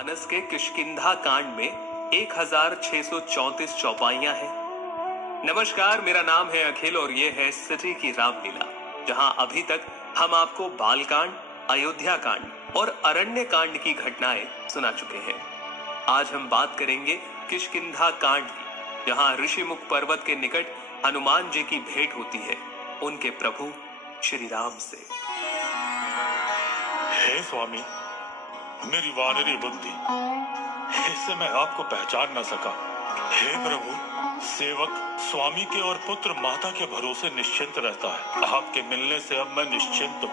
मानस के किष्किंधा कांड में 1634 चौपाइयां हैं। नमस्कार, मेरा नाम है अखिल और ये है सिटी की रामलीला, जहां अभी तक हम आपको बालकांड, अयोध्या कांड और अरण्य कांड की घटनाएं सुना चुके हैं। आज हम बात करेंगे किष्किंधा कांड की, जहां ऋषिमुख पर्वत के निकट हनुमान जी की भेंट होती है उनके प्रभु श्री राम से। हे स्वामी, मेरी वानरी बुद्धि, इससे मैं आपको पहचान न सका। हे प्रभु, सेवक स्वामी के और पुत्र माता के भरोसे निश्चिंत रहता है। आपके मिलने से अब मैं निश्चिंत हूँ।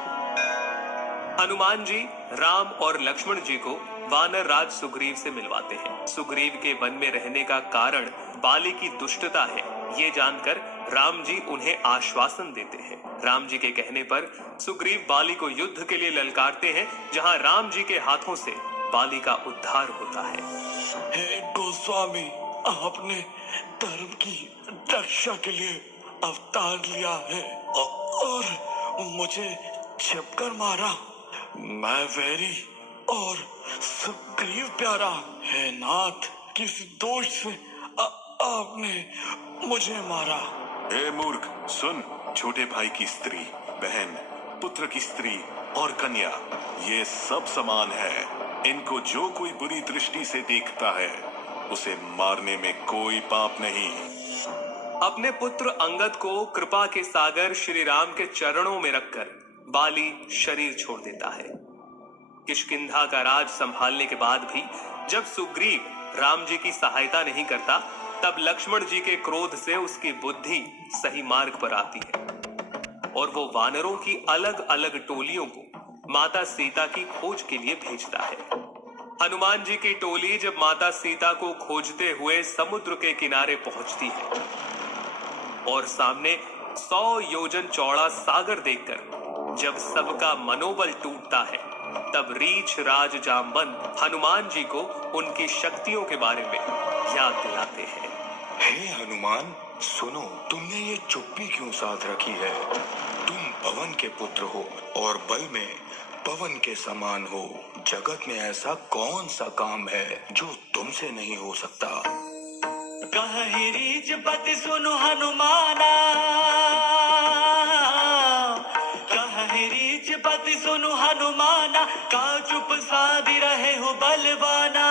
हनुमान जी राम और लक्ष्मण जी को वानर राज सुग्रीव से मिलवाते हैं। सुग्रीव के वन में रहने का कारण बाली की दुष्टता है, ये जानकर राम जी उन्हें आश्वासन देते हैं। राम जी के कहने पर सुग्रीव बाली को युद्ध के लिए ललकारते हैं, जहां राम जी के हाथों से बाली का उद्धार होता है। हे गोस्वामी, आपने धर्म की रक्षा के लिए अवतार लिया है और मुझे छिपकर मारा। मैं वैरी और सुग्रीव प्यारा। हे नाथ, किस दोष से आपने मुझे मारा? हे मूर्ख, सुन। छोटे भाई की स्त्री, बहन, पुत्र की स्त्री और कन्या, ये सब समान है। इनको जो कोई बुरी दृष्टि से देखता है उसे मारने में कोई पाप नहीं। अपने पुत्र अंगद को कृपा के सागर श्री राम के चरणों में रखकर बाली शरीर छोड़ देता है। किष्किंधा का राज संभालने के बाद भी जब सुग्रीव राम जी की सहायता नहीं करता, तब लक्ष्मण जी के क्रोध से उसकी बुद्धि सही मार्ग पर आती है और वो वानरों की अलग अलग टोलियों को माता सीता की खोज के लिए भेजता है। हनुमान जी की टोली जब माता सीता को खोजते हुए समुद्र के किनारे पहुंचती है और सामने 100 योजन चौड़ा सागर देखकर जब सबका मनोबल टूटता है, तब रीछ राज जामवंत हनुमान जी को उनकी शक्तियों के बारे में याद दिलाते हैं। हे हनुमान, सुनो, तुमने ये चुप्पी क्यों साध रखी है? तुम पवन के पुत्र हो और बल में पवन के समान हो। जगत में ऐसा कौन सा काम है जो तुमसे नहीं हो सकता? कहीं रीच बत सुनो हनुमाना, कहीं रीच बत सुनो हनुमाना, का चुप साधी रहे हो बलवाना।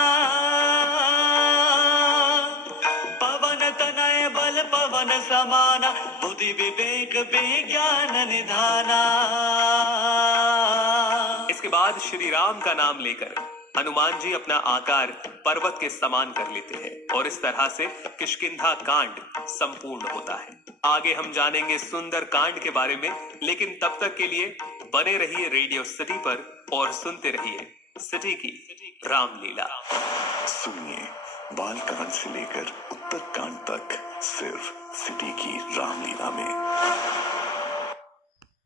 पवन तनय बल पवन समाना, बुद्धि विवेक विज्ञान निधाना। इसके बाद श्री राम का नाम लेकर हनुमान जी अपना आकार पर्वत के समान कर लेते हैं और इस तरह से किष्किंधा कांड संपूर्ण होता है। आगे हम जानेंगे सुंदर कांड के बारे में, लेकिन तब तक के लिए बने रहिए रेडियो सिटी पर और सुनते रहिए सिटी की रामलीला। सुनिए बालकांड से लेकर उत्तर कांड तक सिर्फ सिटी की रामलीला में।